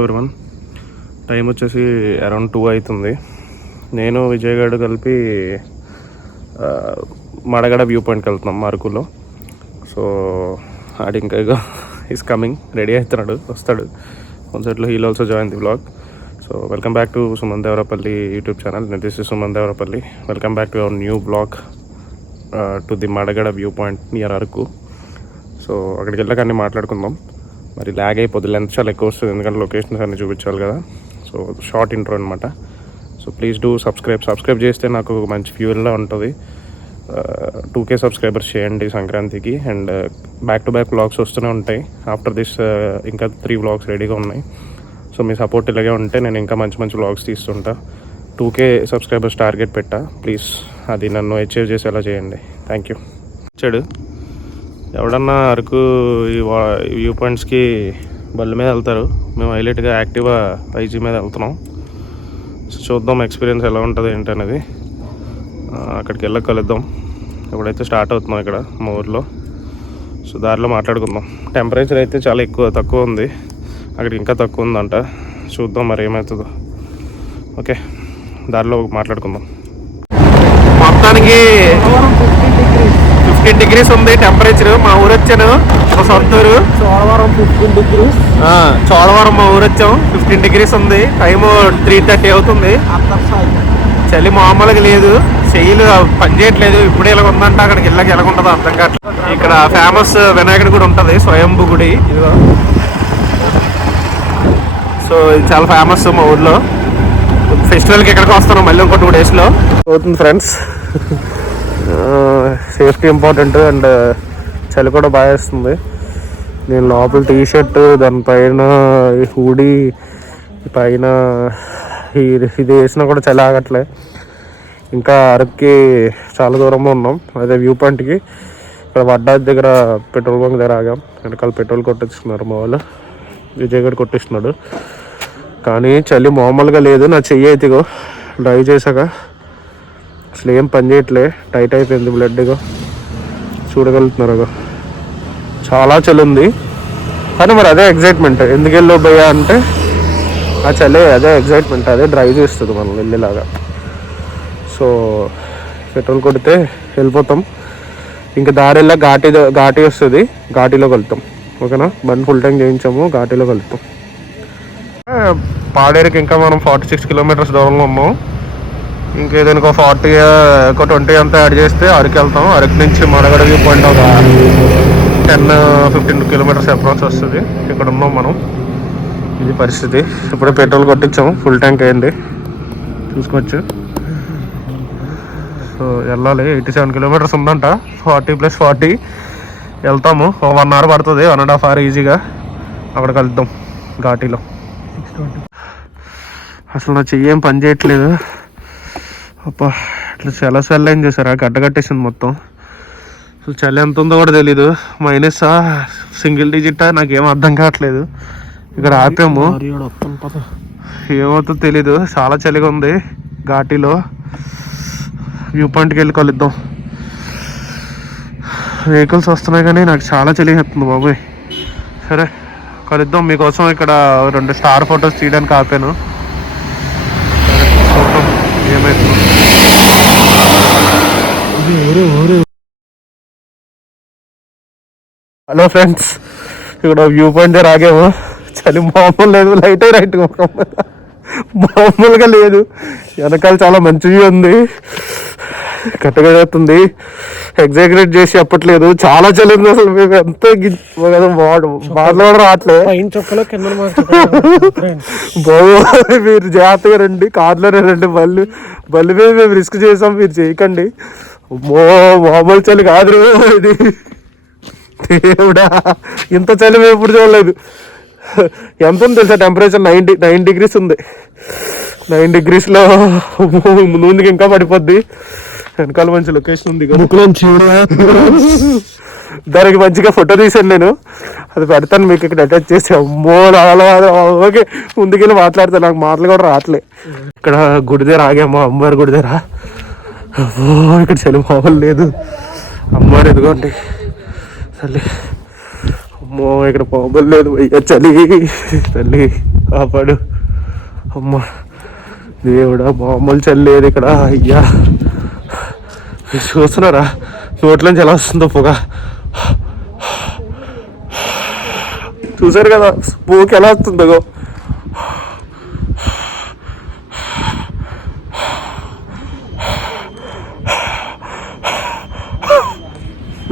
Everyone time వచ్చేసి around 2 అవుతుంది. నేను విజయ్ గారు కలిపి మడగడ వ్యూ పాయింట్కి వెళ్తున్నాం అరకులో. సో ఆడి ఇంకా ఈస్ కమింగ్, రెడీ అవుతున్నాడు, వస్తాడు కొంచెంట్లో. He'll also join the vlog. So welcome back to Suman Devarapalli YouTube channel. This is Suman Devarapalli. Welcome back to our new vlog to the Madagada view point near Araku. So అక్కడికి వెళ్ళాక అన్నీ మాట్లాడుకుందాం. మరి ల్యాగ్ అయిపోద్ది, లెంత్ చాలా ఎక్కువ వస్తుంది ఎందుకంటే లొకేషన్స్ అన్నీ చూపించాలి కదా. సో షార్ట్ ఇంట్రో అనమాట. సో ప్లీజ్ డూ సబ్స్క్రైబ్ చేస్తే నాకు మంచి ఫ్యూయల్లా ఉంటుంది. 2K సబ్స్క్రైబర్స్ చేయండి సంక్రాంతికి. And back to back vlogs వస్తూనే ఉంటాయి. ఆఫ్టర్ దిస్ ఇంకా 3 వ్లాగ్స్ రెడీగా ఉన్నాయి. సో మీ సపోర్ట్ ఇలాగే ఉంటే నేను ఇంకా మంచి మంచి వ్లాగ్స్ తీస్తుంటా. 2K సబ్స్క్రైబర్స్ టార్గెట్ పెట్టా, ప్లీజ్ అది నన్ను అచీవ్ చేసేలా చేయండి. Thank you. చెడు ఎవడన్నా అరకు ఈ వ్యూ పాయింట్స్కి బళ్ళ మీద వెళ్తారు. మేము హైలైట్గా యాక్టివా ఐజీ మీద వెళ్తున్నాం. సో చూద్దాం ఎక్స్పీరియన్స్ ఎలా ఉంటుంది ఏంటనేది. అక్కడికి వెళ్ళక కలుద్దాం. ఇప్పుడైతే స్టార్ట్ అవుతున్నాం ఇక్కడ మా ఊర్లో. సో దారిలో మాట్లాడుకుందాం. టెంపరేచర్ అయితే చాలా తక్కువ ఉంది, అక్కడికి ఇంకా తక్కువ ఉందంట. చూద్దాం మరి ఏమవుతుందో. ఓకే, దారిలో మాట్లాడుకుందాం. మొత్తానికి 15 degrees ఉంది టెంపరేచర్. మా ఊరు వచ్చాను, మా సొంత ఊరు చోడవరం. 15 degrees చోడవరం మా ఊరు వచ్చాం. 15 degrees ఉంది. టైము 3:30 అవుతుంది. చలి మామూలుగా లేదు, చెయ్యిలు పనిచేయట్లేదు. ఇప్పుడే ఇలా ఉందంట, అక్కడికి వెళ్ళాక ఎలా ఉంటుందో అర్థం కావట్లేదు. ఇక్కడ ఫేమస్ వినాయకుడి గుడి ఉంటుంది, స్వయంభూ గుడి. ఇదిగో. సో ఇది చాలా ఫేమస్ మా ఊర్లో. ఫెస్టివల్కి ఎక్కడికి వస్తాను మళ్ళీ ఇంకో 2 daysలో అవుతుంది ఫ్రెండ్స్. Safety important. అండ్ చలి కూడా బాగా వేస్తుంది. నేను లోపల టీషర్ట్, దానిపైన ఈ హూడీ, పైన ఇది వేసినా కూడా చలి ఆగట్లే. ఇంకా అరకుకి చాలా దూరంలో ఉన్నాం, అదే వ్యూ పాయింట్కి. ఇక్కడ వడ్డాది దగ్గర పెట్రోల్ బంక్ దగ్గర ఆగాం. వెనకాల పెట్రోల్ కొట్టిస్తున్నారు మా వాళ్ళు. విజయ్ గడ్ కొట్టిస్తున్నాడు. కానీ చలి మామూలుగా లేదు. నా చెయ్యి అయితే డ్రైవ్ చేశాక అసలు ఏం పని చేయట్లే, టైట్ అయిపోయింది బ్లడ్గా. చూడగలుగుతున్నారు, చాలా చలి ఉంది. కానీ మరి అదే ఎగ్జైట్మెంట్. ఎందుకు వెళ్ళో భయ్యా అంటే ఆ చలి అదే ఎగ్జైట్మెంట్, అదే డ్రైవ్ చేస్తుంది మనం వెళ్ళేలాగా. సో పెట్రోల్ కొడితే వెళ్ళిపోతాం. ఇంకా దారిలో ఘాటీ వస్తుంది, ఘాటీలోకి వెళ్తాం. ఓకేనా, బండి ఫుల్ ట్యాంక్ చేయించాము, ఘాటీలోకి వెళ్తాం. పాడేరుకి ఇంకా మనం 46 kilometers దూరంలో ఉన్నాం. ఇంకేదైనా ఒక 40 ఒక 20 అంతా యాడ్ చేస్తే అరకు వెళ్తాం. అరకు నుంచి మడగడ వ్యూ పాయింట్ ఒక 10-15 kilometers అప్రోచ్ వస్తుంది. ఇక్కడ ఉన్నాం మనం. ఇది పరిస్థితి. ఇప్పుడే పెట్రోల్ కొట్టించాము, ఫుల్ ట్యాంక్ అయింది, చూసుకోవచ్చు. సో వెళ్ళాలి. 87 kilometers ఉందంట. 40+40 వెళ్తాము. 1 hour పడుతుంది, 1.5 hour ఈజీగా. అక్కడికి వెళ్తాం ఘాటీలో. అసలు నా చెయ్యి ఏం పని చేయట్లేదు. అబ్బా, ఇట్లా చాలా చలి ఏం చేశారా, గడ్డగట్టేసింది మొత్తం. అసలు చలి ఎంత ఉందో కూడా తెలీదు. మైనసా, సింగిల్ డిజిటా, నాకేం అర్థం కావట్లేదు. ఇక్కడ ఆపాము, ఏమవుతుందో తెలీదు. చాలా చలిగా ఉంది ఘాటీలో. వ్యూ పాయింట్కి వెళ్ళి కలుద్దాం. వెహికల్స్ వస్తున్నాయి కానీ నాకు చాలా చలి వేస్తుంది బాబోయ్. సరే కలుద్దాం. మీకోసం ఇక్కడ 2 స్టార్ ఫొటోస్ తీయడానికి ఆపాను. చూద్దాం ఏమైతుందో. హలో ఫ్రెండ్స్, ఇక్కడ వ్యూ పాయింట్ దగ్గర ఆగాము. చలి మామూలు లేదు, లైట్ మామూలుగా లేదు. వెనకాల చాలా మంచి వ్యూ ఉంది, కట్టగా అవుతుంది. ఎగ్జాగరేట్ చేసి చెప్పట్లేదు, చాలా చలి ఉంది. అసలు మేము ఎంత బాధలో రావట్లే. బాబు మీరు జాగ్రత్తగా రండి, కార్లోనే రండి. బళ్ళు మీద మేము రిస్క్ చేసాం, మీరు చేయకండి. మామూలు చలి కాదు ఇది. దేవుడా, ఇంత చలి మేము ఎప్పుడు చూడలేదు. ఎంత ఉంది తెలుసా టెంపరేచర్? 9 degrees ఉంది. 9 degreesలో ముందుకి ఇంకా పడిపోద్ది. వెనకాల మంచి లొకేషన్ ఉంది, దానికి మంచిగా ఫోటో తీసాను నేను. అది పెడతాను మీకు ఇక్కడ అటాచ్ చేసి. అమ్మో ఓకే, ముందుకెళ్ళి మాట్లాడతాను. నాకు మాటలు కూడా రావట్లే. ఇక్కడ గుడి దగ్గర ఆగాము, అమ్మవారి గుడి దగ్గర. ఇక్కడ చలి మామూలు లేదు. అమ్మవారు ఎదుగోండి చలి. ఇక్కడ పాములు లేదు అయ్యా, చలి తల్లి కాపాడు. అమ్మ దేవుడా, మామూలు చలి లేదు ఇక్కడ. అయ్యా చూస్తున్నారా నోట్లోంచి ఎలా వస్తుందో పొగ. చూసారు కదా స్మోక్ ఎలా వస్తుందో.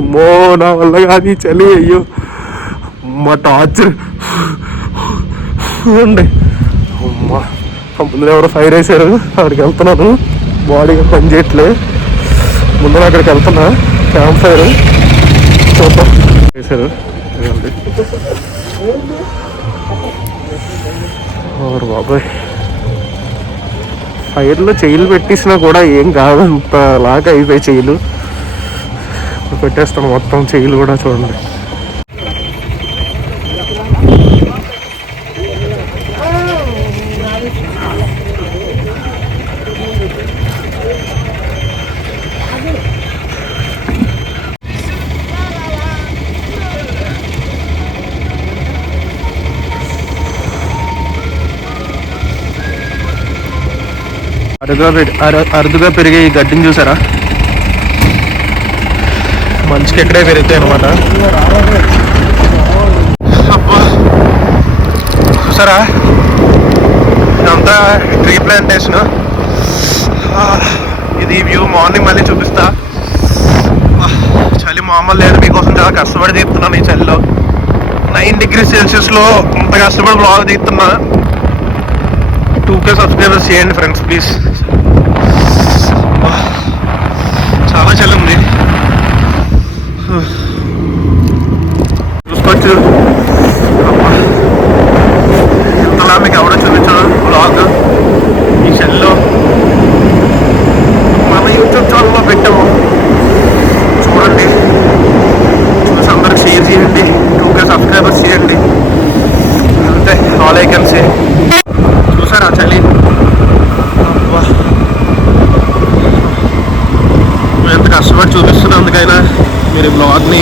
అమ్మో నా వల్ల కానీ చలి. అయ్యో మా టార్చర్ ఉండే. అమ్మా ముందు ఎవరో ఫైర్ వేసారు, అక్కడికి వెళ్తున్నాను. బాడీగా పని చేయట్లే. ముందు అక్కడికి వెళ్తున్నా, క్యాంప్ ఫైర్ చూద్దాం వేసారు. బాబాయ్ ఫైర్లో చెయ్యిలు పెట్టేసినా కూడా ఏం కాదంత లాగా అయిపోయి చెయ్యిలు. పెట్టేస్తాను మొత్తం చెయ్యిలు కూడా. చూడండి అరుదుగా పెరిగే ఈ గడ్డిని చూసారా, మంచికి ఎక్కడే పెరుగుతాయి అనమాట. చూసారా ఇదంతా ట్రీ ప్లాంటేషన్. ఇది వ్యూ మార్నింగ్ మళ్ళీ చూపిస్తా. చలి మామూలు లేదు, మీకోసం చాలా కష్టపడి తీస్తున్నాను ఈ చలిలో. 9 degrees Celsius ఇంత కష్టపడి బ్లాగ్ తీస్తున్నా. 2K సబ్స్క్రైబర్స్ చేయండి ఫ్రెండ్స్ ప్లీజ్. చాలా చలి ఉంది. చూసుకోవచ్చు ఇంతలా మీకు ఎవడో చూపించాడు బ్లాగ్. ఈ చలిలో మన యూట్యూబ్ ఛానల్లో పెట్టాము, చూడండి. చూసి అందరికి షేర్ చేయండి, 2K సబ్స్క్రైబర్స్ చేయండి. అంతే ఆల్ ఐ కెన్ సే. చూసారా చలి, ఎంత కష్టపడి చూపిస్తున్నా. అందుకైనా మీరు ఈ బ్లాగ్ని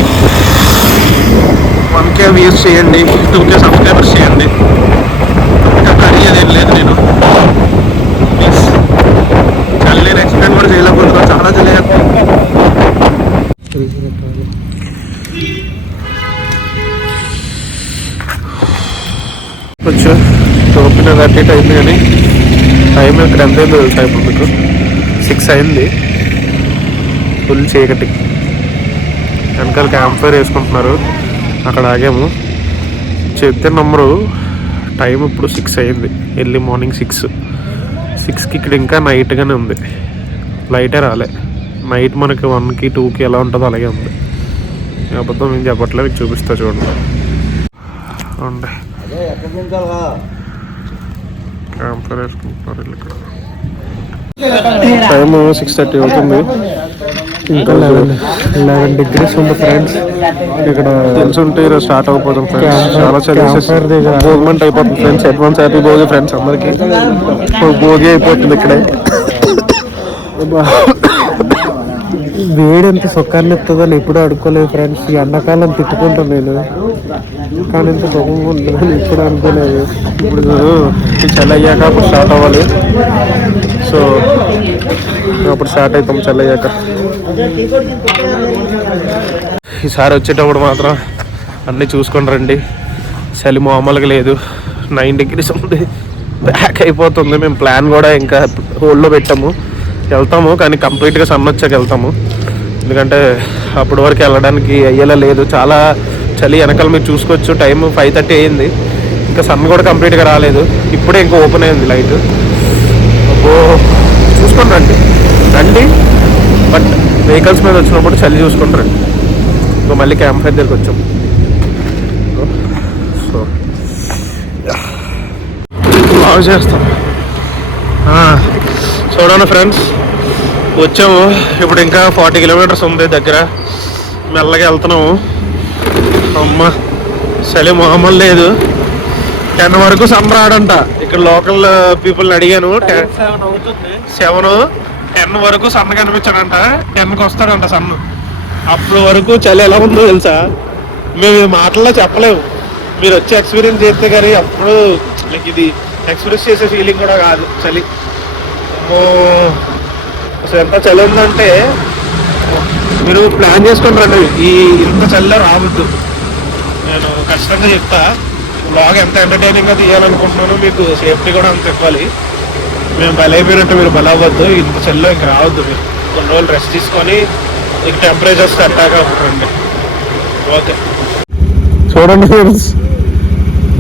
1K వ్యూస్ చేయండి, 2K సబ్స్క్రైబర్స్ చేయండి. ఇంకా కరీ అదేం లేదు. నేను ప్లీజ్ చలి నేను ఎక్స్ప్లెయిన్ కూడా చేయలేకపోతున్నా, చాలా చలి. కొంచెం టోపిన 30 అయింది కానీ టైం ఇక్కడ ఎంత అయిందో తెలుసా ఇప్పుడు మీకు? 6 అయింది. ఫుల్ చీకటి. వెనకాల క్యాంప్ ఫైర్ వేసుకుంటున్నారు, అక్కడ ఆగాము. చెప్తే నమ్మరు, టైం ఇప్పుడు 6 అయింది, ఎర్లీ మార్నింగ్ 6కి. ఇక్కడ ఇంకా నైట్గానే ఉంది, లైటే రాలే. నైట్ మనకి 1కి 2కి ఎలా ఉంటుందో అలాగే ఉంది. అబద్ధం ఏం చెప్పట్లే, మీకు చూపిస్తా చూడండి. అవునండి క్యాంప్ ఫైర్ వేసుకుంటున్నారు ఇక్కడ. టైం 6:30 అవుతుంది. ఇంకా 11 degrees ఉంది ఫ్రెండ్స్. ఇక్కడ తెలుసుంటే ఈరోజు స్టార్ట్ అయిపోతుంది ఫ్రెండ్స్. చాలా చదివేసి గవర్నమెంట్ అయిపోతుంది friends. Advance happy Bhogi friends అందరికి. భోగి అయిపోతుంది ఇక్కడే. వేడి ఎంత సుఖాన్ని ఇస్తుందని ఎప్పుడు అడుక్కోలేదు ఫ్రెండ్స్. ఈ ఎండాకాలం తిట్టుకుంటాను నేను, కానీ ఇంత సుఖంగా ఉంటుందని ఇప్పుడు అనుకోలేదు. ఇప్పుడు చలి అయ్యాక అప్పుడు స్టార్ట్ అవ్వాలి. సో అప్పుడు స్టార్ట్ అవుతాం చలి అయ్యాక. ఈసారి వచ్చేటప్పుడు మాత్రం అన్నీ చూసుకొని రండి. చలి మామూలుగా లేదు, 9 degrees ఉంది, బ్యాక్ అయిపోతుంది. మేము ప్లాన్ కూడా ఇంకా హోల్డ్లో పెట్టాము, వెళ్తాము కానీ కంప్లీట్గా సన్ వచ్చాక వెళ్తాము. ఎందుకంటే అప్పటి వరకు వెళ్ళడానికి అయ్యేలా లేదు, చాలా చలి. వెనకాల మీరు చూసుకోవచ్చు, టైం 5:30 అయింది, ఇంకా సన్ కూడా కంప్లీట్గా రాలేదు. ఇప్పుడే ఇంకా ఓపెన్ అయింది లైట్. అబ్బో చూసుకొని రండి. బట్ వెహికల్స్ మీద వచ్చినప్పుడు చలి చూసుకొని రండి. ఇంకా మళ్ళీ క్యాంప్ ఫైర్ దగ్గరికి వచ్చాం. సో బాగా చేస్తాం. చూడండి ఫ్రెండ్స్, వచ్చాము. ఇప్పుడు ఇంకా 40 kilometers ఉంది దగ్గర. మెల్లగా వెళ్తున్నాము. అమ్మ చలి మామూలు లేదు. 10 వరకు సన్ రాడంట. ఇక్కడ లోకల్ పీపుల్ని అడిగాను, 7-10 వరకు సన్ కనిపించాడంట. 10కి వస్తాడంట సన్. అప్పుడు వరకు చలి ఎలా ఉందో తెలుసా? మేము ఈ మాటల్లో చెప్పలేము, మీరు వచ్చి ఎక్స్పీరియన్స్ చేస్తే కానీ అప్పుడు లైక్ ఇది ఎక్స్ప్రెస్ చేసే ఫీలింగ్ కూడా కాదు. చలి అసలు ఎంత చలి ఉందంటే మీరు ప్లాన్ చేసుకుంటారండి, ఈ ఇంత చలిలో రావద్దు. నేను ఖచ్చితంగా చెప్తా, బ్లాగ్ ఎంత ఎంటర్టైనింగ్గా తీయాలనుకుంటున్నానో మీకు సేఫ్టీ కూడా అంత ఇవ్వాలి. మేము బలైపోయినట్టు మీరు బలవ్వద్దు, ఇంత చలిలో ఇంక రావద్దు. మీరు కొన్ని రోజులు రెస్ట్ తీసుకొని ఇంక టెంపరేచర్స్ అట్టాక ఉండండి. ఓకే, చూడండి ఫ్రెండ్స్,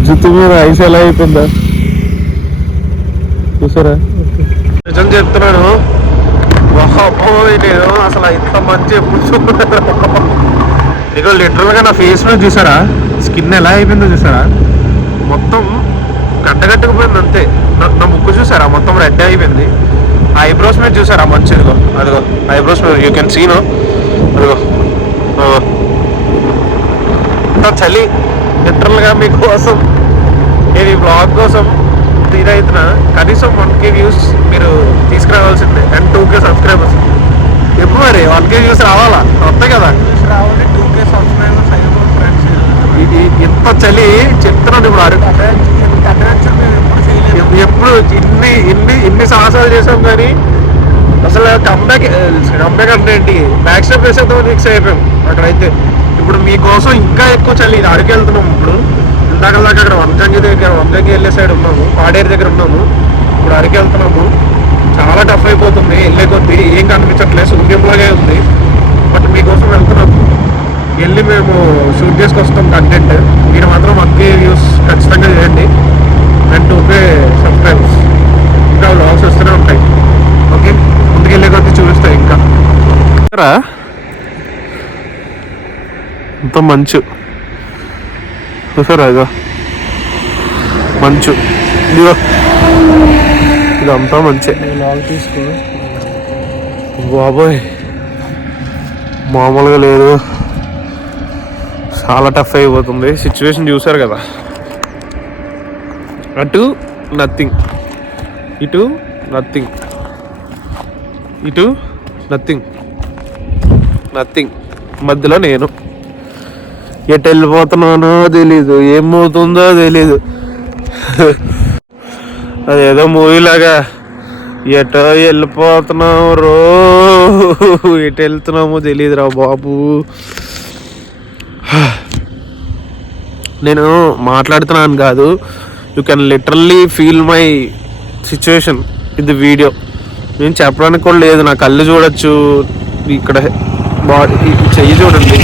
జుట్టు మీద ఐస్ ఎలా అయిపోయిందా చూసారా? నిజం చెప్తున్నాను, నేను అసలు ఇంత మంచి ఎప్పుడు చూడలేదు. ఇక లిటరల్గా నా ఫేస్ మీద చూసారా, స్కిన్ ఎలా అయిపోయిందో చూసారా, మొత్తం గడ్డగట్టుకుపోయింది అంతే. నా ముక్కు చూసారా మొత్తం రెడ్ అయిపోయింది. ఐబ్రోస్ మీద చూసారా మంచి, ఇదిగో అదిగో ఐబ్రోస్ మీద యూ కెన్ సీను, అదిగో ఇంత చలి. లిటరల్గా మీకోసం నేను ఈ బ్లాగ్ కోసం తీరైతున్నా కనీసం 1K వ్యూస్ మీరు తీసుకురావాల్సిందే, అండ్ 2K సబ్స్క్రైబర్స్. ఎప్పుడు మరి 1K వ్యూస్ రావాలా, వస్తాయి కదా రావాలి. 2K సబ్స్క్రైబర్స్ అయిపో ఫ్రెండ్స్. ఇది ఎంత చలి చెప్తున్నాను. ఇప్పుడు ఎప్పుడు ఇన్ని సాహసాలు చేసాం కానీ అసలు కంబ్యాక్ అంటే ఏంటి, బ్యాక్ స్టెప్ వేసేద్దాం ఫిక్స్ అయిపోయాం అక్కడైతే. ఇప్పుడు మీకోసం ఇంకా ఎక్కువ చలి. ఇది అరకు వెళ్తున్నాం ఇప్పుడు. ఇందాక అక్కడ వంజంగి వెళ్ళే సైడ్ ఉన్నాము, పాడేరు దగ్గర ఉన్నాము. ఇప్పుడు అరకు వెళ్తున్నాము. చాలా టఫ్ అయిపోతుంది వెళ్ళే కొద్దీ, ఏం కనిపించట్లేదు, శూన్యంలాగే ఉంది. బట్ మీకోసం వెళ్తున్నాము, వెళ్ళి మేము షూట్ చేసుకొస్తాం కంటెంట్. మీరు మాత్రం 1K వ్యూస్ ఖచ్చితంగా చేయండి, అండ్ 2K సబ్స్క్రైబర్స్. ఇంకా వ్లాగ్స్ వస్తూనే ఉంటాయి. ఓకే, ముందుకు వెళ్ళే కొద్దీ చూపిస్తాయి. ఇంకా ఇంత మంచు చూసారా, ఇదో మంచు, ఇదిగో ఇదంతా మంచి. లాగ్ తీసుకో బాబోయ్, మామూలుగా లేదు, చాలా టఫ్ అయిపోతుంది సిచ్యువేషన్. చూసారు కదా, అటు నథింగ్, ఇటు నథింగ్, ఇటు నథింగ్, నథింగ్, మధ్యలో నేను. ఎటు వెళ్ళిపోతున్నానో తెలీదు, ఏమవుతుందో తెలీదు. అదేదో మూవీలాగా ఎటో వెళ్ళిపోతున్నాము రో, ఎటు వెళ్తున్నామో తెలియదురా బాబు. నేను మాట్లాడుతున్నాను కాదు, you can literally feel my situation ఇది వీడియో. నేను చెప్పడానికి కూడా లేదు. నా కళ్ళు చూడొచ్చు, ఇక్కడ బాడీ చెయ్యి చూడండి,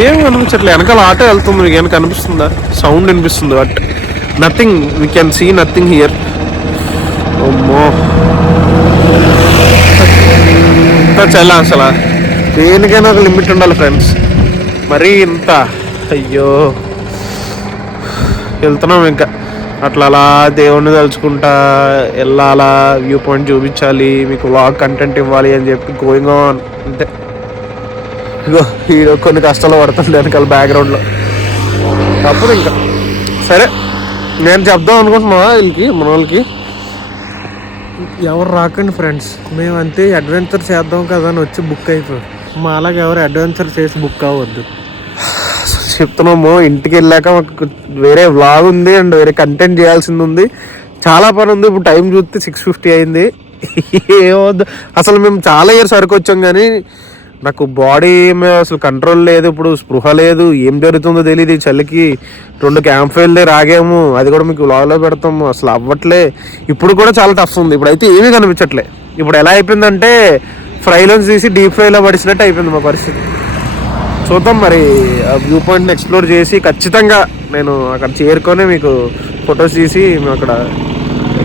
ఏం అనిపించట్లే. వెనకాల ఆటో వెళ్తుంది, మీకు వెనక అనిపిస్తుందా, సౌండ్ వినిపిస్తుంది, but nothing, we can see nothing here. అమ్మో ఇంత చల్ల, అసలు దేనికైనా ఒక లిమిట్ ఉండాలి ఫ్రెండ్స్, మరీ ఇంత. అయ్యో, వెళ్తున్నాం ఇంకా అట్లా అలా దేవుణ్ణి తలుచుకుంటా వెళ్ళాలా, వ్యూ పాయింట్ చూపించాలి, మీకు వ్లాగ్ కంటెంట్ ఇవ్వాలి అని చెప్పి గోయింగ్ ఆన్ అంటే. ఇగో హీరో కొన్ని కష్టాలు పడుతుంది వెనకాల బ్యాక్గ్రౌండ్లో, తప్పదు ఇంకా. సరే, నేను చెప్దాం అనుకుంటున్నా వీళ్ళకి, మన వాళ్ళకి ఎవరు రాకండి ఫ్రెండ్స్, మేము అంతే అడ్వెంచర్ చేద్దాం కదా అని వచ్చి బుక్ అయిపోయాం. మా అలాగే ఎవరు అడ్వెంచర్ చేసి బుక్ అవ్వద్దు చెప్తున్నాము. ఇంటికి వెళ్ళాక మాకు వేరే వ్లాగ్ ఉంది అండ్ వేరే కంటెంట్ చేయాల్సింది ఉంది, చాలా పని ఉంది. ఇప్పుడు టైం చూస్తే 6:50 అయింది. ఏమొద్దు, అసలు మేము చాలా ఇయర్స్ వరకు వచ్చాం కానీ నాకు బాడీ అసలు కంట్రోల్ లేదు, ఇప్పుడు స్పృహ లేదు, ఏం జరుగుతుందో తెలియదు. ఈ చలికి 2 క్యాంప్ ఫైర్లే రాగాము, అది కూడా మీకు వ్లాగ్లో పెడతాము, అసలు అవ్వట్లే. ఇప్పుడు కూడా చాలా టఫ్ ఉంది, ఇప్పుడైతే ఏమీ కనిపించట్లే. ఇప్పుడు ఎలా అయిపోయిందంటే ఫ్రైలోంచి తీసి డీప్ ఫ్రైలో పడిచినట్టు అయిపోయింది మా పరిస్థితి. చూద్దాం మరి, ఆ వ్యూ పాయింట్ని ఎక్స్ప్లోర్ చేసి ఖచ్చితంగా నేను అక్కడ చేరుకొని మీకు ఫొటోస్ తీసి మేము అక్కడ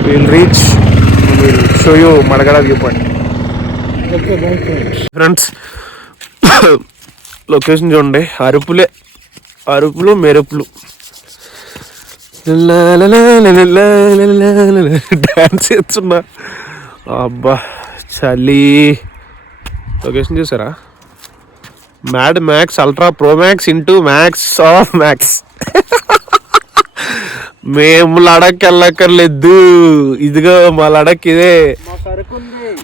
will reach, will show you Madagada view point. Friends, location చూడండి, అరుపులే, అరుపులు మెరుపులు, డ్యాన్స్ చేస్తున్నా. అబ్బా చలి. లొకేషన్ చూసారా, mad max ultra pro max into max of maths. మేము లడక్ వెళ్ళక్కర్లేదు, ఇదిగో మా లడక్ ఇదే,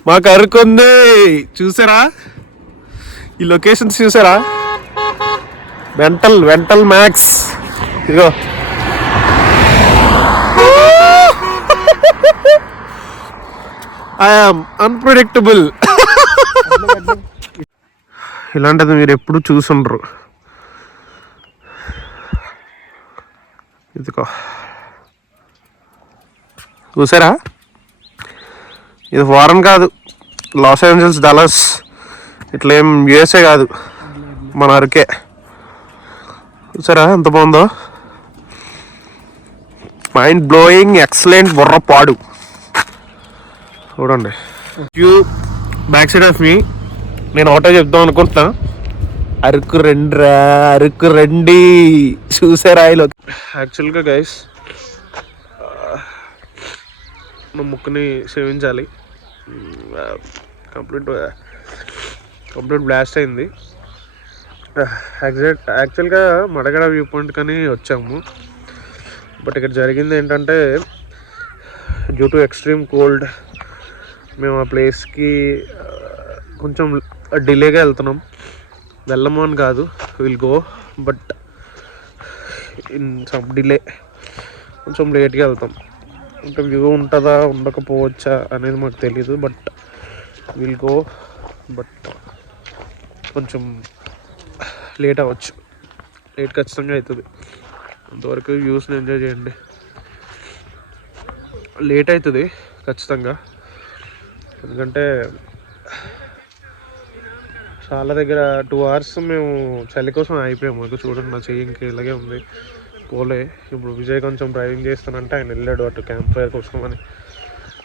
మాకు అరుకుంది. చూసారా ఈ లొకేషన్స్, చూసారా వెంటల్ మ్యాక్స్. ఇదిగో ఐఎమ్ అన్ప్రెడిక్టబుల్. ఇలాంటిది మీరు ఎప్పుడు చూసుండ్రు. ఇదిగో చూసారా, ఇది ఫారెన్ కాదు, లాస్ ఏంజల్స్, డల్లస్, ఇట్లా ఏం యూఎస్ఏ కాదు, మన అరకే. చూసారా ఎంత బాగుందో, మైండ్ బ్లోయింగ్, ఎక్సలెంట్, బుర్ర పాడు. చూడండి. యూ బ్యాక్ సైడ్ ఆఫ్ మీ నేను ఆటో చెప్దాం అనుకుంటున్నా. అరకు రండిరా, అరకు రండి. చూసారా ఇలా. యాక్చువల్గా గైస్ మా ముక్కుని సేవించాలి. కంప్లీట్ బ్లాస్ట్ అయింది. యాక్చువల్గా మడగడ వ్యూ పాయింట్ కానీ వచ్చాము. బట్ ఇక్కడ జరిగింది ఏంటంటే, డ్యూ టు ఎక్స్ట్రీమ్ కోల్డ్ మేము ఆ ప్లేస్కి కొంచెం డిలేగా వెళ్తున్నాం. వెళ్ళము అని కాదు, will go, but in some delay, కొంచెం లేట్గా వెళ్తాం. అంటే వ్యూ ఉంటుందా ఉండకపోవచ్చా అనేది మాకు తెలీదు, బట్ విల్ గో. బట్ కొంచెం లేట్ అవ్వచ్చు, లేట్ ఖచ్చితంగా అవుతుంది. అంతవరకు వ్యూస్ని ఎంజాయ్ చేయండి. లేట్ అవుతుంది ఖచ్చితంగా, ఎందుకంటే చాలా దగ్గర 2 hours మేము చలి కోసం అయిపోయాము. అది చూడండి, నా చెయ్యి ఇంక ఇలాగే ఉంది, పోలే. ఇప్పుడు విజయ్ కొంచెం డ్రైవింగ్ చేస్తానంటే ఆయన వెళ్ళాడు అటు క్యాంప్ ఫైర్ కోసం అని.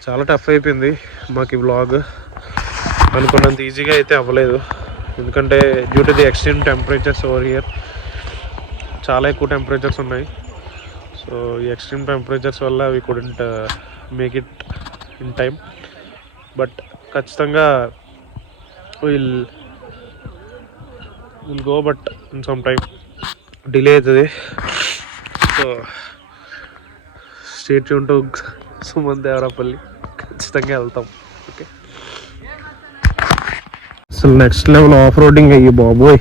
చాలా టఫ్ అయిపోయింది మాకు ఈ వ్లాగ్. అనుకున్నంత ఈజీగా అయితే అవ్వలేదు, ఎందుకంటే due to the extreme temperatures over here. చాలా ఎక్కువ టెంపరేచర్స్ ఉన్నాయి. సో ఈ ఎక్స్ట్రీమ్ టెంపరేచర్స్ వల్ల we couldn't make it in time. But ఖచ్చితంగా will go, but in some time delay అవుతుంది. So stay tune to Suman Devarapalli. ఖచ్చితంగా వెళ్తాం. ఓకే, అసలు నెక్స్ట్ లెవెల్ ఆఫ్ రోడింగ్ అయ్యి బాబోయ్.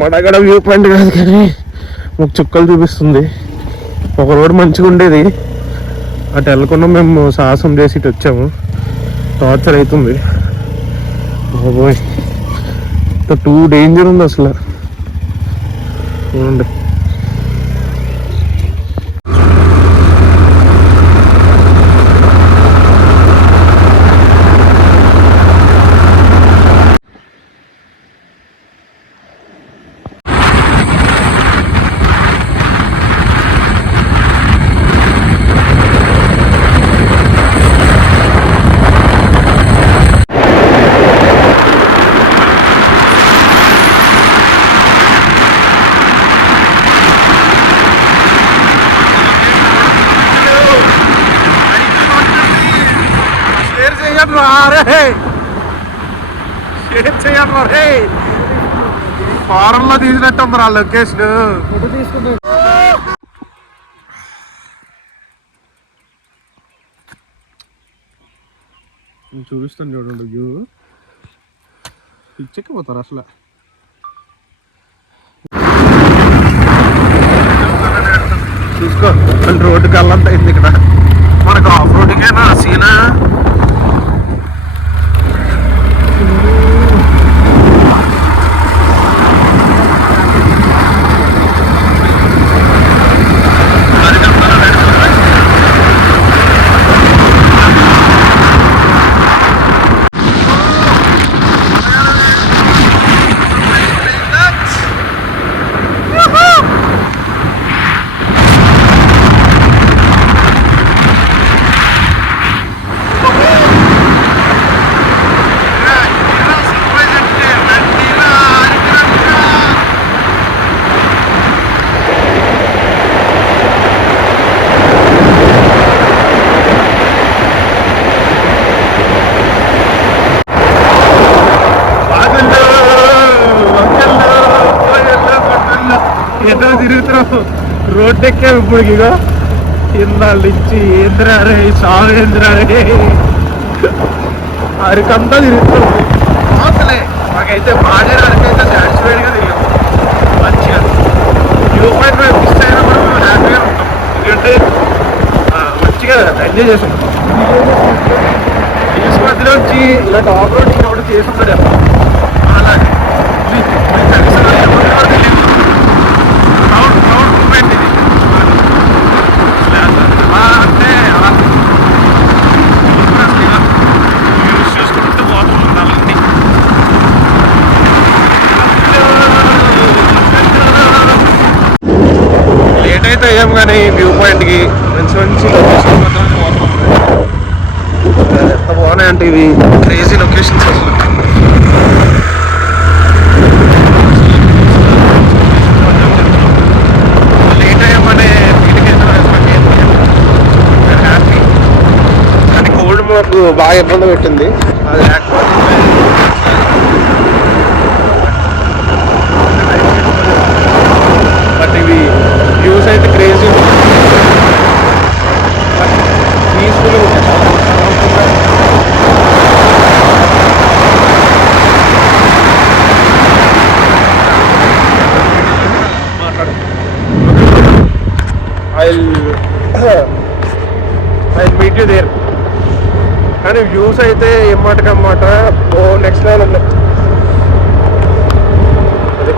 మడగడ వ్యూ పాయింట్ కాదు కానీ ఒక చుక్కలు చూపిస్తుంది. ఒక రోడ్ మంచిగా ఉండేది, అటు వెళ్ళకుండా మేము సాహసం చేసి ఇటు వచ్చాము. టార్చర్ అవుతుంది బాబోయ్, టూ డేంజర్ ఉంది అసలు. చూడండి, ఫారెన్ లో తీసినట్టు ఉంది ఆ లొకేషన్. చూపిస్తాను చూడండి, వ్యూ పిచ్చెక్కిపోతారు అసలు. చూసుకో, రోడ్డుకి వెళ్ళంత అయింది ఇక్కడ. మనకు ఆఫ్ రోడ్డుకేనా సీనా. ఎన్నో తిరుగుతున్నాం, రోడ్డు ఎక్కాము ఇప్పుడు. ఇక ఇందాళ్ళ నుంచి ఏంద్రారే సాగేంద్రారే అరకంతా తిరుగుతున్నాం. అసలే మాకైతే బాగా అరకైతే సాటిస్ఫైడ్గా తిరిగాం. మిస్ అయినా కూడా హ్యాపీగా ఉంటాం. ఎందుకంటే మంచిగా ఎంజాయ్ చేసాం. హిల్స్ మధ్యలో వచ్చి ఇలాంటి ఆఫ్ రోడింగ్ ఒకటి చేస్తుంటాడు అలాగే మూమెంట్ ఇది అలా అంటే అలా యూస్ చేసుకుంటూ పోతూ ఉండాలండి. లేట్ అయితే అయ్యాం కానీ వ్యూ పాయింట్కి మంచి మంచి లొకేషన్ మాత్రమే పోతాం. ఎంత బాగున్నాయంటే ఇవి క్రేజీ లొకేషన్స్ అసలు. లేట్ అయ్యామనే ఫీలింగ్ అయితే హ్యాపీ. కానీ కోల్డ్ మాకు బాగా ఇబ్బంది పెట్టింది. అది బట్ ఇవి వ్యూస్ అయితే క్రేజీ పీస్ఫుల్గా ఉంటాయి. I'll meet you there. కానీ వ్యూస్ అయితే ఏమాటకన్నమాట ఓ నెక్స్ట్ లెవెల్ ఉన్నాయి. అదే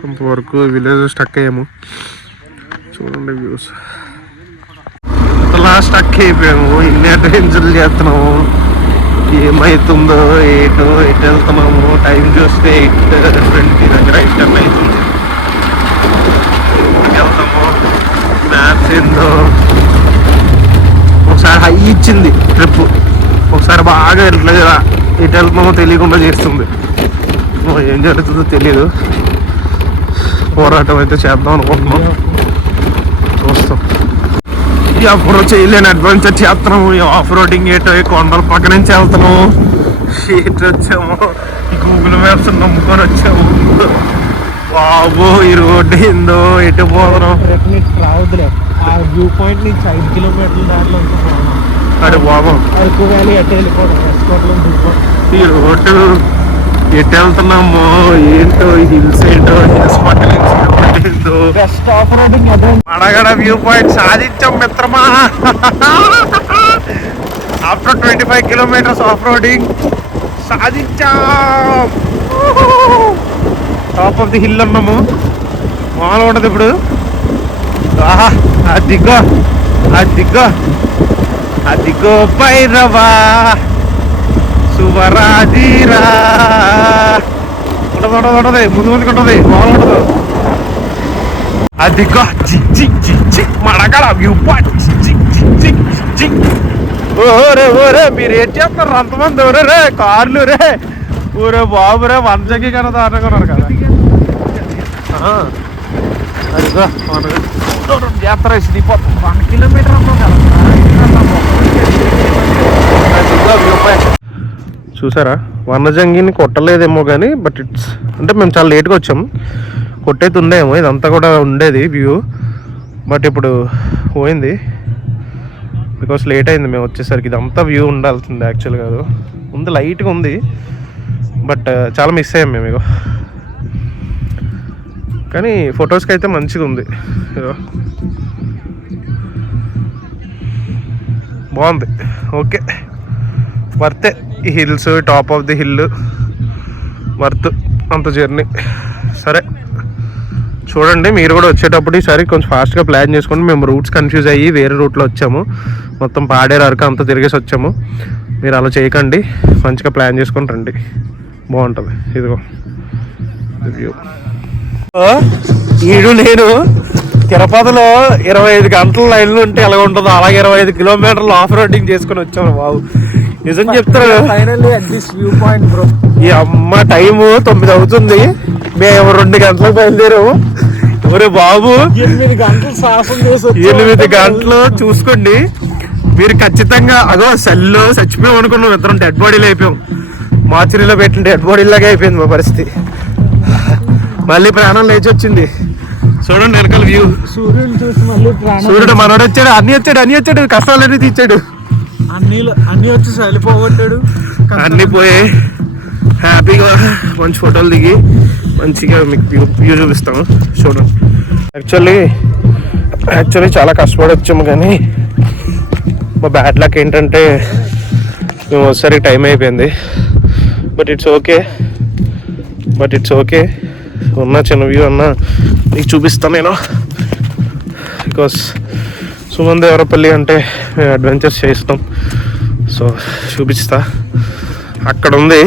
కొంతవరకు విలేజ్ స్టక్ అయ్యాము. చూడండి వ్యూస్ అంతలా స్టక్ అయిపోయాము. ఇన్ని అడ్వెంచర్లు చేస్తున్నాము. ఏమవుతుందో ఎటు వెళ్తున్నాము. టైం చూస్తే 8:20 దగ్గర 8:10 అవుతుంది. వెళ్తాము. మ్యాప్స్ ఏందో ఒకసారి హై ఇచ్చింది ట్రిప్, ఒకసారి బాగా ఎట్లా ఎటు వెళ్తున్నామో తెలియకుండా చేస్తుంది. ఏం జరుగుతుందో తెలియదు. పోరాటం అయితే చేద్దాం అనుకుంటున్నాం. చూస్తాం. ఈ అప్పుడు చేయలేని అడ్వెంచర్ చేస్తున్నాము. ఈ ఆఫ్ రోడింగ్ ఏటో ఈ కొండల పక్క నుంచి వెళ్తున్నాము. ఎటు వచ్చాము, ఈ గూగుల్ మ్యాప్స్ నమ్ముకొని వచ్చాము. బాబు ఈ రోడ్డు ఏందో ఎటు పోతున్నాం. ఆ వ్యూ పాయింట్ నుంచి 5 కిలోమీటర్ల దారిలో అరే బాబు అరకు వ్యాలీ అటు వెళ్ళిపోవడం. ఈ రోడ్డు ఎటు వెళ్తున్నామో ఏంటో, హిల్స్ ఏంటో, హిల్స్ పక్కన ఏంటో. Best off roading Madagada view point సాధించాం మిత్రమా. ఆఫ్టర్ 25 కిలోమీటర్స్ ఆఫ్ రోడింగ్ సాధించాం. టాప్ ఆఫ్ ది హిల్ అన్నాము. మామూలు ఉంటుంది ఇప్పుడు. అదిగో అదిగో అదిగో భైరవా శుభరాధీరా. ఉంటది ముందు ముందుకు ఉంటుంది. మామూలు ఉండదు. అదిగో మడగడ వ్యూ పాయింట్. ఓరే ఓరే మీరు ఏం చేస్తున్నారు అంతమంది? ఓరే రే కార్లు రే. ఊరే బాబు రే వంచకి కన్నా దారుణంగా ఉన్నారు కదా. అదిగో జాతర 1 కిలోమీటర్ చూసారా. వనజంగిని కొట్టలేదేమో కానీ బట్ ఇట్స్ అంటే మేము చాలా లేట్గా వచ్చాము. కొట్టేది ఉందేమో, ఇదంతా కూడా ఉండేది వ్యూ. బట్ ఇప్పుడు పోయింది బికాస్ లేట్ అయింది మేము వచ్చేసరికి. ఇదంతా వ్యూ ఉండాల్సింది యాక్చువల్ కాదు. ఉంది లైట్గా ఉంది బట్ చాలా మిస్ అయ్యాం మేము. ఇగో కానీ ఫొటోస్కి అయితే మంచిగా ఉంది. బాగుంది. ఓకే వర్తే. ఈ hills, top of the hill worth అంత జర్నీ. సరే చూడండి మీరు కూడా వచ్చేటప్పుడు ఈసారి కొంచెం ఫాస్ట్గా ప్లాన్ చేసుకోండి. మేము రూట్స్ కన్ఫ్యూజ్ అయ్యి వేరే రూట్లో వచ్చాము. మొత్తం పాడేరు అరకు అంతా తిరిగేసి వచ్చాము. మీరు అలా చేయకండి. మంచిగా ప్లాన్ చేసుకొని రండి, బాగుంటుంది. ఇదిగో వ్యూ. ఈడు నేను తిరుపతిలో 25 గంటల లైన్లు ఉంటే ఎలా ఉంటుందో అలాగే 25 కిలోమీటర్లు ఆఫ్ రోడింగ్ చేసుకుని వచ్చాము. బాబు నిజం చెప్తారు. ఈ అమ్మ టైము 9 అవుతుంది. మేము 2 గంటలకు బయలుదేరాము. ఒరే బాబు 8 గంటలు సాహసం చేసి 8 గంటలు చూసుకోండి మీరు. ఖచ్చితంగా అగో సెల్లో చచ్చిపోయాం అనుకున్నాం. ఇద్దరం డెడ్ బాడీలు అయిపోయాం. మార్చురీలో పెట్టిన డెడ్ బాడీ లాగా అయిపోయింది మా పరిస్థితి. మళ్ళీ ప్రాణం లేచి వచ్చింది. చూడండి వెనకాల వ్యూ. సూర్యుడు చూసి మళ్ళీ సూర్యుడు మనోడు వచ్చాడు. అన్ని వచ్చాడు కష్టాలన్నీ తీర్చాడు. అన్ని వచ్చి చలిపోగొట్టాడు. అన్ని పోయి హ్యాపీగా మంచి ఫోటోలు దిగి మంచిగా మీకు వ్యూ చూపిస్తాము చూడండి. యాక్చువల్లీ చాలా కష్టపడి వచ్చాము, కానీ మా బ్యాడ్ లక్ ఏంటంటే మేము ఒకసారి టైం అయిపోయింది. బట్ ఇట్స్ ఓకే ఉన్న చిన్న వ్యూ అన్న మీకు చూపిస్తాను నేను. బికాస్ సుమన్ దేవరపల్లి అంటే మేము అడ్వెంచర్స్ చేస్తాం. సో చూపిస్తా. అక్కడ ఉంది.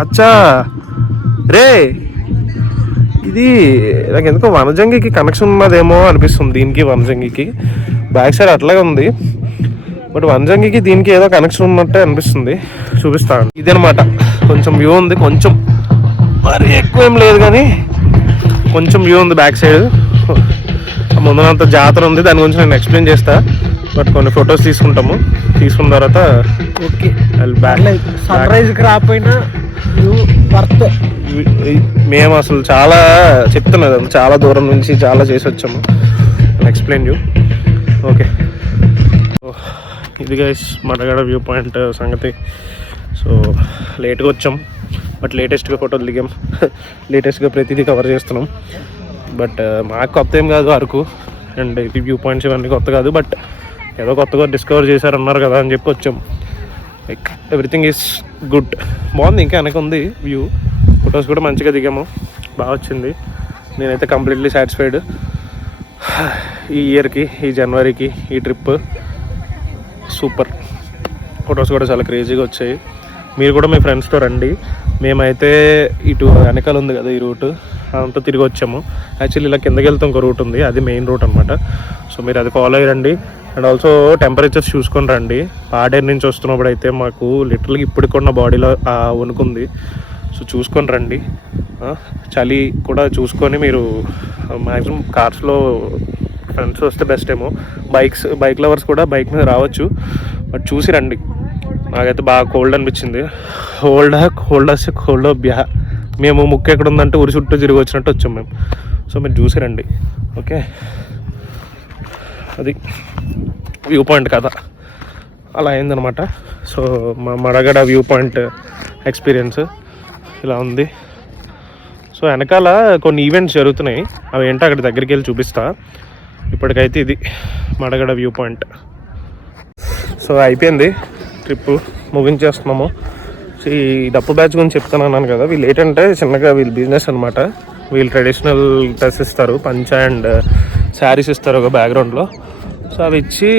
అచ్చా రే, ఇది నాకు ఎందుకో వనజంగికి కనెక్షన్ ఉన్నదేమో అనిపిస్తుంది. దీనికి వనజంగికి బ్యాక్ సైడ్ అట్లాగే ఉంది, బట్ వనజంగికి దీనికి ఏదో కనెక్షన్ ఉన్నట్టే అనిపిస్తుంది. చూపిస్తాను. ఇదనమాట కొంచెం వ్యూ ఉంది, కొంచెం మరి ఎక్కువ ఏం లేదు కానీ కొంచెం వ్యూ ఉంది బ్యాక్ సైడ్. ముందునంత జాతర ఉంది, దాని గురించి నేను ఎక్స్ప్లెయిన్ చేస్తా. బట్ కొన్ని ఫొటోస్ తీసుకున్న తర్వాత ఓకే బ్యాక్ సన్ రైజ్కి రాకపోయినా వర్త్. మేము అసలు చాలా చెప్తున్నది, చాలా దూరం నుంచి చాలా చేసి వచ్చాము. Explain you. ఓకే, ఇది గైస్ మడగడ వ్యూ పాయింట్ సంగతి. సో లేట్గా వచ్చాం, బట్ లేటెస్ట్గా ఫోటోలు దిగాం. లేటెస్ట్గా ప్రతిదీ కవర్ చేస్తున్నాం. బట్ మాకు కొత్త ఏం కాదు అరకు, అండ్ ఇది వ్యూ పాయింట్స్ ఇవన్నీ కొత్త కాదు. బట్ ఏదో కొత్తగా డిస్కవర్ చేశారన్నారు కదా అని చెప్పి వచ్చాం. లైక్ ఎవ్రీథింగ్ ఈజ్ గుడ్, బాగుంది. ఇంకా వెనక ఉంది వ్యూ. ఫొటోస్ కూడా మంచిగా దిగాము, బాగా వచ్చింది. నేనైతే కంప్లీట్లీ సాటిస్ఫైడ్. ఈ ఇయర్కి, ఈ జనవరికి ఈ ట్రిప్ సూపర్. ఫొటోస్ కూడా చాలా క్రేజీగా వచ్చాయి. మీరు కూడా మీ ఫ్రెండ్స్తో రండి. మేమైతే ఇటు వెనకాల ఉంది కదా ఈ రూట్, అదంతా తిరిగి వచ్చాము. యాక్చువల్లీ ఇలా కిందకి వెళ్తే ఇంకో రూట్ ఉంది, అది మెయిన్ రూట్ అనమాట. సో మీరు అది ఫాలో అయ్యి రండి. అండ్ ఆల్సో టెంపరేచర్స్ చూసుకొని రండి. పాడేరు నుంచి వస్తున్నప్పుడు అయితే మాకు లిటరల్గా ఇప్పటికున్న బాడీలో వణుకుంది. సో చూసుకొని రండి. చలి కూడా చూసుకొని మీరు మ్యాక్సిమం కార్స్లో ఫ్రెండ్స్ వస్తే బెస్ట్ ఏమో. బైక్ లవర్స్ కూడా బైక్ మీద రావచ్చు, బట్ చూసి రండి. నాకైతే బాగా కోల్డ్ అనిపించింది. కోల్డ్ బ్యా మేము ముక్కు ఎక్కడ ఉందంటే ఊరి చుట్టూ తిరిగి వచ్చినట్టు వచ్చాం మేము. సో మీరు చూసి రండి. ఓకే, అది వ్యూ పాయింట్ కదా, అలా అయిందనమాట. సో మా మడగడ వ్యూ పాయింట్ ఎక్స్పీరియన్స్ ఇలా ఉంది. సో వెనకాల కొన్ని ఈవెంట్స్ జరుగుతున్నాయి, అవి ఏంటో అక్కడ దగ్గరికి వెళ్ళి చూపిస్తా. ఇప్పటికైతే ఇది మడగడ వ్యూ పాయింట్. సో అయిపోయింది ట్రిప్పు, ముగించేస్తున్నాము. సో ఈ డప్పు బ్యాచ్ గురించి చెప్తాను అన్నాను కదా, వీళ్ళు ఏంటంటే చిన్నగా వీళ్ళు బిజినెస్ అనమాట. వీళ్ళు ట్రెడిషనల్ డ్రెస్ ఇస్తారు, పంచా అండ్ శారీస్ ఇస్తారు ఒక బ్యాక్గ్రౌండ్లో. సో అవి ఇచ్చి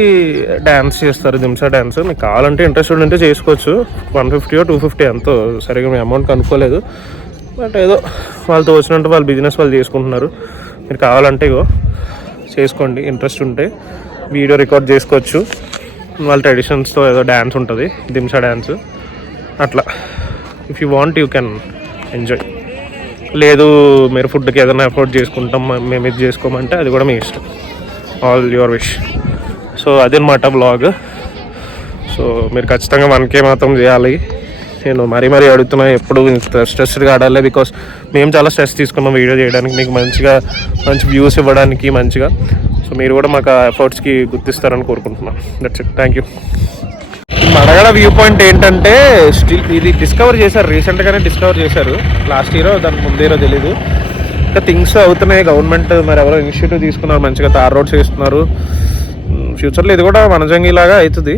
డ్యాన్స్ చేస్తారు, దింసా డ్యాన్స్. మీకు కావాలంటే ఇంట్రెస్ట్ ఉంటే చేసుకోవచ్చు. 150 or 250 ఎంతో సరిగా మీ అమౌంట్ కనుక్కోలేదు. బట్ ఏదో వాళ్ళతో వచ్చినట్టు వాళ్ళ బిజినెస్ వాళ్ళు చేసుకుంటున్నారు. మీరు కావాలంటే ఇగో చేసుకోండి, ఇంట్రెస్ట్ ఉంటే వీడియో రికార్డ్ చేసుకోవచ్చు. వాళ్ళ ట్రెడిషన్స్తో ఏదో డ్యాన్స్ ఉంటుంది, దింసా డ్యాన్స్ అట్లా. If you want you can enjoy. లేదు మీరు ఫుడ్కి ఏదైనా ఎఫోర్డ్ చేసుకుంటాం, మేము ఇది చేసుకోమంటే అది కూడా మీ ఇష్టం, ఆల్ యువర్ విష్. సో అదనమాట బ్లాగ్. సో మీరు ఖచ్చితంగా 1K మాత్రం చేయాలి. నేను మరీ అడుగుతున్నా, ఎప్పుడు స్ట్రెస్డ్గా ఆడాలి. బికాస్ మేము చాలా స్ట్రెస్ తీసుకున్నాం వీడియో చేయడానికి, మీకు మంచి వ్యూస్ ఇవ్వడానికి మంచిగా. సో మీరు కూడా మాకు ఆ ఎఫర్ట్స్కి గుర్తిస్తారని కోరుకుంటున్నాను. That's it, thank you. Madagada view point ఏంటంటే ఇది డిస్కవర్ చేశారు, రీసెంట్గానే డిస్కవర్ చేశారు. లాస్ట్ ఇయరో దానికి ముందు ఇయరో తెలీదు. ఇంకా థింగ్స్ అవుతున్నాయి. గవర్నమెంట్ మరి ఎవరో ఇనిషియేటివ్ తీసుకున్నారు, మంచిగా తార్ రోడ్స్ వేస్తున్నారు. ఫ్యూచర్లో ఇది కూడా వనజంగిలాగా అవుతుంది.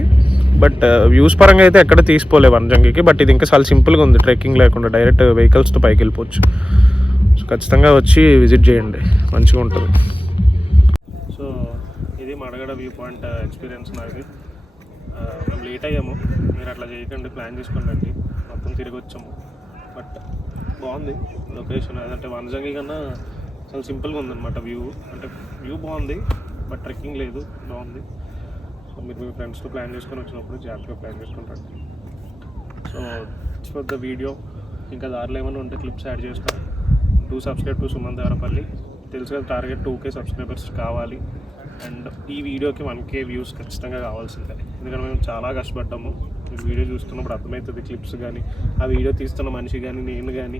బట్ వ్యూస్ పరంగా అయితే ఎక్కడ తీసుకోలే వనజంగికి. బట్ ఇది ఇంకా చాలా సింపుల్గా ఉంది, ట్రెక్కింగ్ లేకుండా డైరెక్ట్ వెహికల్స్తో పైకి వెళ్ళిపోవచ్చు. సో ఖచ్చితంగా వచ్చి విజిట్ చేయండి, మంచిగా ఉంటుంది. సో ఇది మడగడ వ్యూ పాయింట్ ఎక్స్పీరియన్స్ నాది. మేము లేట్ అయ్యాము, మీరు అట్లా చేయకండి, ప్లాన్ చేసుకోండి. మొత్తం తిరిగి వచ్చాము, బట్ బాగుంది లొకేషన్. అదంటే వనజంగి కన్నా చాలా సింపుల్గా ఉందన్నమాట వ్యూ. అంటే వ్యూ బాగుంది, బట్ ట్రెక్కింగ్ లేదు, బాగుంది. సో మీరు మీ ఫ్రెండ్స్తో ప్లాన్ చేసుకొని వచ్చినప్పుడు జాగ్రత్తగా ప్లాన్ చేసుకుంటారు. సో ఫర్ ద వీడియో ఇంకా దారిలో ఏమైనా ఉంటే క్లిప్స్ యాడ్ చేస్తాను. Do subscribe to Suman Devarapalli. తెలుసు కదా, టార్గెట్ 2K సబ్స్క్రైబర్స్ కావాలి. అండ్ ఈ వీడియోకి 1K వ్యూస్ ఖచ్చితంగా కావాల్సిందే, ఎందుకంటే మేము చాలా కష్టపడ్డాము. మీరు వీడియో చూస్తున్నప్పుడు అర్థమవుతుంది, క్లిప్స్ కానీ ఆ వీడియో తీస్తున్న మనిషి కానీ నేను కానీ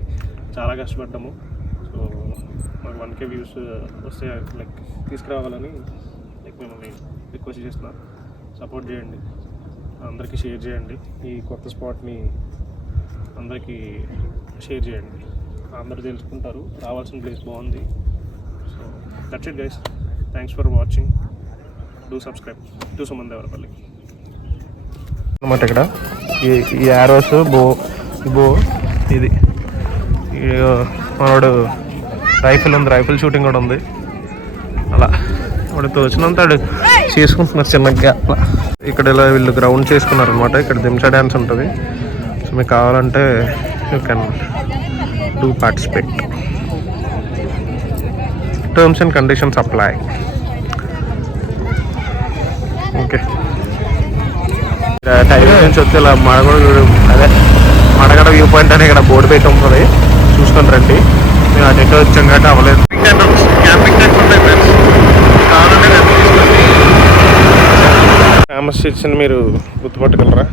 చాలా కష్టపడ్డాము. సో మాకు 1K వ్యూస్ వస్తే లైక్ తీసుకురావాలని మిమ్మల్ని రిక్వెస్ట్ చేస్తున్నాను. సపోర్ట్ చేయండి, అందరికీ షేర్ చేయండి. ఈ కొత్త స్పాట్ని అందరికీ షేర్ చేయండి, అందరూ తెలుసుకుంటారు. రావాల్సిన ప్లేస్ బాగుంది. So that's it guys, thanks for watching, do subscribe to Suman Devarapalli అనమాట. ఇక్కడ ఈ యారోస్ బో ఇది మనోడు రైఫిల్ ఉంది, రైఫిల్ షూటింగ్ కూడా ఉంది. అలా వాడు తోచినంత చేసుకుంటున్నారు చిన్నగా. ఇక్కడ ఇలా వీళ్ళు గ్రౌండ్ చేసుకున్నారు అనమాట. ఇక్కడ దింసా డ్యాన్స్ ఉంటుంది. సో మీకు కావాలంటే you can do participate. Terms and conditions apply. Okay, tiger నుంచి వచ్చి ఇలా మడగడ వ్యూ పాయింట్ అని ఇక్కడ బోర్డు పెట్టి ఉంటుంది, చూసుకొని రండి. మేము అటు ఎక్కడ వచ్చాం కాబట్టి అవ్వలేదు. క్యాంపింగ్ టైప్స్ ఉంటాయి ఫ్రెండ్స్, కావాలంటే ఫేమస్ స్ట్రీట్స్ని మీరు గుర్తుపట్టగలరా?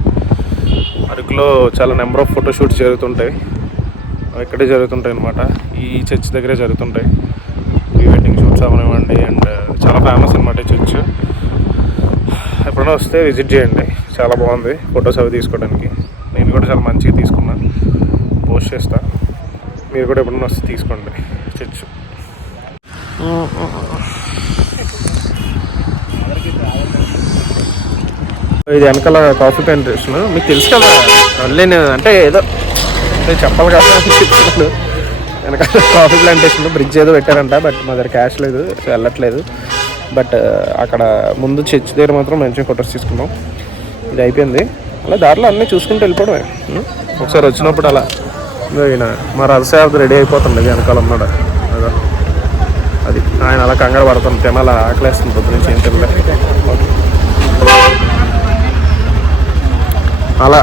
అరకులో చాలా నెంబర్ ఆఫ్ ఫోటోషూట్స్ జరుగుతుంటాయి, ఇక్కడే జరుగుతుంటాయి అనమాట. ఈ చర్చ్ దగ్గరే జరుగుతుంటాయి ప్రీ వెడ్డింగ్ షూట్స్ అవనివ్వండి. అండ్ చాలా ఫేమస్ అనమాట ఈ చర్చ్. ఎప్పుడైనా వస్తే విజిట్ చేయండి, చాలా బాగుంది ఫొటోస్ అవి తీసుకోవడానికి. నేను కూడా చాలా మంచిగా తీసుకున్నాను, పోస్ట్ చేస్తా. మీరు కూడా ఎప్పుడైనా వస్తే తీసుకోండి చర్చ్. ఇది వెనకాల కాఫీ ప్లాంటేషన్, మీకు తెలుసు కదా. మళ్ళీ నేను అంటే ఏదో నేను చెప్పాలి కదా చెప్తున్నాను. వెనకాల కాఫీ ప్లాంటేషన్ బ్రిడ్జ్ ఏదో పెట్టారంట, బట్ మా దగ్గర క్యాష్ లేదు, వెళ్ళట్లేదు. బట్ అక్కడ ముందు చర్చ్ దగ్గర మాత్రం మంచిగా ఫొటోస్ తీసుకున్నాం. ఇది అయిపోయింది, అలా దారిలో అన్నీ చూసుకుంటూ వెళ్ళిపోవడమే. ఒకసారి వచ్చినప్పుడు అలా ఈయన మా రథసారథి రెడీ అయిపోతుంది, వెనకాల ఉన్నాడు అదా. అది ఆయన అలా కంగారు పడుతుంది, తినాలా ఆకలేస్తుంది పొద్దు నుంచి ఏం తినలేదు.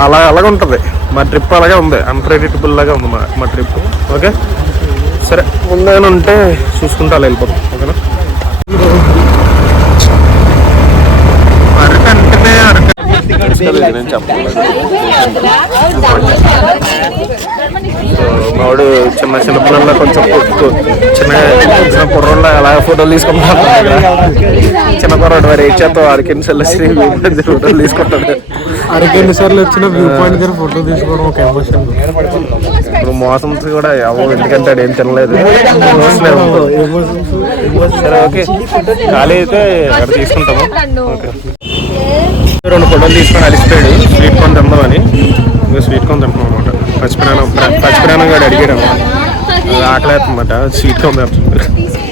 అలాగే ఉంటుంది మా ట్రిప్, అలాగే ఉంది, అన్ప్రెడిక్టబుల్ లాగా ఉంది మా ట్రిప్. ఓకే సరే, ముందేమైనా ఉంటే చూసుకుంటూ అలా వెళ్ళిపోతాం. ఓకేనా? నేను చెప్పలేదు. సో మావాడు చిన్న పిల్లల్లో కొంచెం చిన్న కుర్రోళ్ళ అలా ఫోటోలు తీసుకుంటాడు. చిన్న కుర్రోడు మరి ఏం చేస్తావు, అరకెన్ని సార్లు ఫోటోలు తీసుకుంటాడు. అరకెన్ని సార్లు వచ్చిన వ్యూ పాయింట్ దగ్గర ఫోటో తీసుకోవడం ఒక ఎమోషన్. ఇప్పుడు మోసం కూడా ఎవరు, ఎందుకంటే ఏం తినలేదు. సరే ఓకే, ఖాళీ అయితే అక్కడ తీసుకుంటాము. ఓకే, 2 ఫోటోలు తీసుకొని అలిసిపోయాడు స్వీట్ కార్న్ తిందామని. ఇంకా స్వీట్ కార్న్ తింటున్నాం అనమాట. పచ్చిపిరాణం కూడా అడిగాడు, ఆకలి అవుతుందన్నమాట. స్వీట్ కార్న్ తింటున్నాడు.